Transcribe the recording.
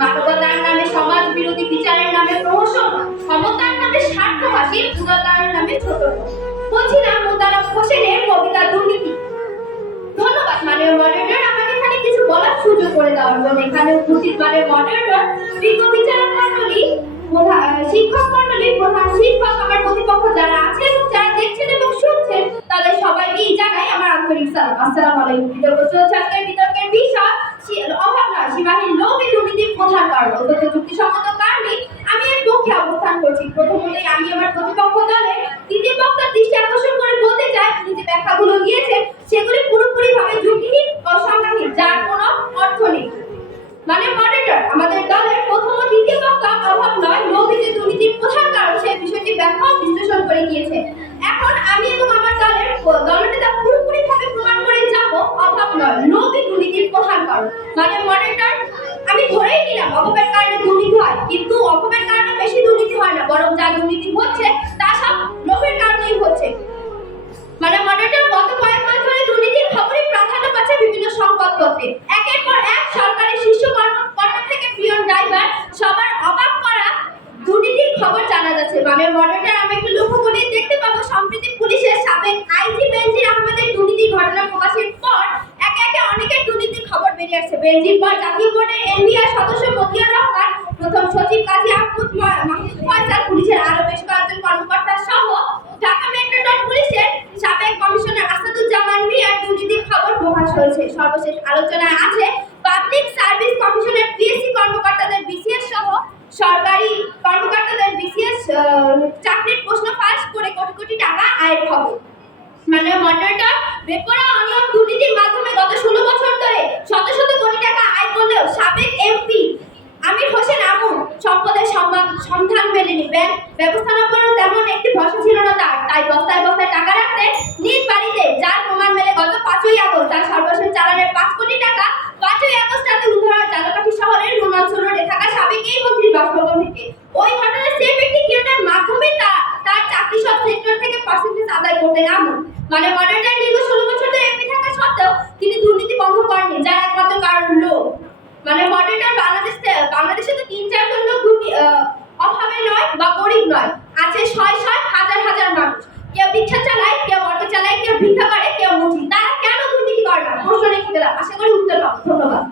মানবতার নামে সমাজ বিরোধী বিচারের নামে প্রহসন, ক্ষমতার নামে স্বার্থবাসী, উদারতার নামে ছোট। বলছিলাম মোতারাম হোসেনের কবিতা দুর্নীতি। ধন্যবাদ মাননীয় মডারেটর, আমাকে এখানে কিছু বলার সুযোগ করে দেওয়ার জন্য। এখানে উপস্থিত মাননীয় মডারেটর, বিজ্ঞ বিচারক মণ্ডলী, শিক্ষক মণ্ডলী, প্রধান শিক্ষক, আমার প্রতিপক্ষ যারা আছে এবং যারা দেখছেন এবং শুনছেন, তাদের সবাইকেই জানাই আমার আন্তরিক সালাম। আসসালামু আলাইকুম। বিতর্ক চলছে, আজকের বিতর্কের বিষয় অভাব নয়, সীমাহীন লোভে দুর্নীতির প্রধান কারণ। অত্যন্ত যুক্তিসঙ্গত কারণে আমি এর পক্ষে অবস্থান করছি। প্রথমতই আমি আমার প্রতিপক্ষ দলের তৃতীয় বক্তার দৃষ্টি আকর্ষণ করে বলতে চাই, তিনি যে ব্যাখ্যাগুলো দিয়েছেন সেগুলি পুরোপুরিভাবে যুক্তিহীন, অসাংঘাতিক, যার কোনো অর্থ নেই। মানে মডারেটর, আমাদের দলের প্রথম ও দ্বিতীয় বক্তা অভাব নয়, লোভে যে দুর্নীতির প্রধান কারণ সেই বিষয়টি ব্যাখ্যা বিশ্লেষণ করে গিয়েছে। এখন আমি এবং আমার দলনেতা পুরোপুরিভাবে প্রমাণ করে যাব অভাব নয়, লোভই দুর্নীতির প্রধান কারণ। মানে মডারেটর, আমি ধরেই নিলাম অভাবের কারণে দুর্নীতি হয়, কিন্তু অভাবের কারণে বেশি দুর্নীতি হয় না, বরং যা দুর্নীতি হচ্ছে তা সব লোভের কারণেই হচ্ছে। মানে মডারেটর, গত কয়েক মাস ধরে দুর্নীতির খবরই প্রাধান্য পাচ্ছে বিভিন্ন সংবাদপত্রে। একের পর এক সরকারি শীর্ষ কর্মকর্তা থেকে পিয়ন ড্রাইভার সবার অবাক করা দুর্নীতির খবর জানা যাচ্ছে। মানে মডারেটর, আমি একটু লক্ষ্য করে দেখতে পাবো সম্প্রতি পুলিশের সাবেক আইজি বেনজির আহমেদের দুর্নীতির ঘটনা প্রকাশের পর একে একে অনেকের দুর্নীতির খবর বেরিয়ে আসছে। বেনজির পর জাতীয় বোর্ডের এনবিআর সদস্য মতিয়ার রহমান, প্রথম সচিব কাজী মাহমুদ ফয়সাল, পুলিশের আরো বেশ কয়েকজন কর্মকর্তা সহ ঢাকা মেট্রোপলিটন পুলিশের সাবেক কমিশনার আসাদুজ্জামান মিয়ার দুর্নীতির খবর প্রকাশ হয়েছে। সর্বশেষ আলোচনায় আছে পাবলিক সার্ভিস কমিশনের পিএসসি কর্মকর্তাদের বিসিএস সহ সরকারি কর্মকর্তাদের বিসিএস চাকরির প্রশ্ন ফাঁস করে কোটি কোটি টাকা আয়ের খবর। মানে মডারেটর, বেপরোয়া অনিয়ম দুর্নীতির মাধ্যমে গত 16 বছর ধরে শত শত কোটি টাকা আয় করলেও সাবেক এমপি আমির হোসেন আমু সম্পদের সন্ধান মেলেনি। ব্যাংক ব্যবস্থাপনার তেমন একটি ভরসা ছিল না তার, তাই বস্তায় বস্তায় টাকা রাখতে নিজ বাড়িতে, যার প্রমাণ মেলে গত 5ই আগস্ট তার সর্বশেষ চালানের 5 কোটি টাকা 5ই আগস্ট রাতে উদ্ধার হয় জালকাঠি শহরের রুনাঞ্চল রোডে থাকা সাবেক এই মন্ত্রীর বাসভবন থেকে। ওই ঘটনায় সেফ একটি কিউটার মাধ্যমে তার চাকরি সব সেক্টর থেকে পার্সেন্টেজ আদায় করতেন আমু। মানে মডারেটর, দীর্ঘ 16 বছর ধরে এমপি থাকা সত্ত্বেও তিনি দুর্নীতি বন্ধ করেননি, যার একমাত্র কারণ লোভ। মানে মডারেটর, বাংলাদেশে তো 3-4 জন লোক অভাবে নয় বা গরিব নয়, আছে শয় শয় হাজার হাজার মানুষ। কেউ রিক্সা চালায়, কেউ অটো চালায়, কেউ ভিক্ষা করে, কেউ মুচি। তারা কেন দুর্নীতি করে না? প্রশ্ন রেখে দিলাম, আশা করি উত্তর পাবো। ধন্যবাদ।